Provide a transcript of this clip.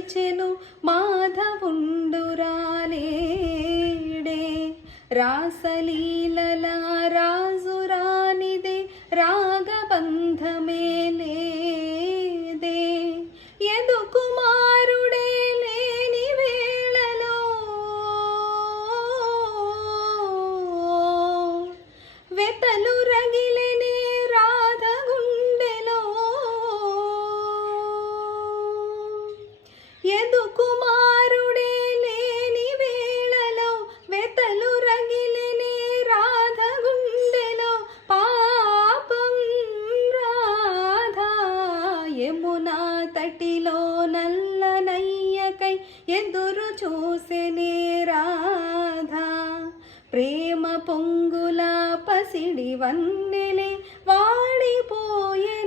కొలిచెను మాధవుండురాలేడే. రాసలీలల రాజురానిదే రాగబంధమే లేదే. యదు కుమారుడే లేని వేళలో వెతలు రగిలెనే రాధ గుండెలో. యదు కుమారుడే లేని వేళలో వెతలు రగిలెనే రాధ గుండెలో. పాపం రాధా యమునా తటిలో నల్లనయ్యకై ఎదురు చూసెనే రాధా. ప్రేమ పొంగుల పసిడి వన్నెలే వాడిపోయే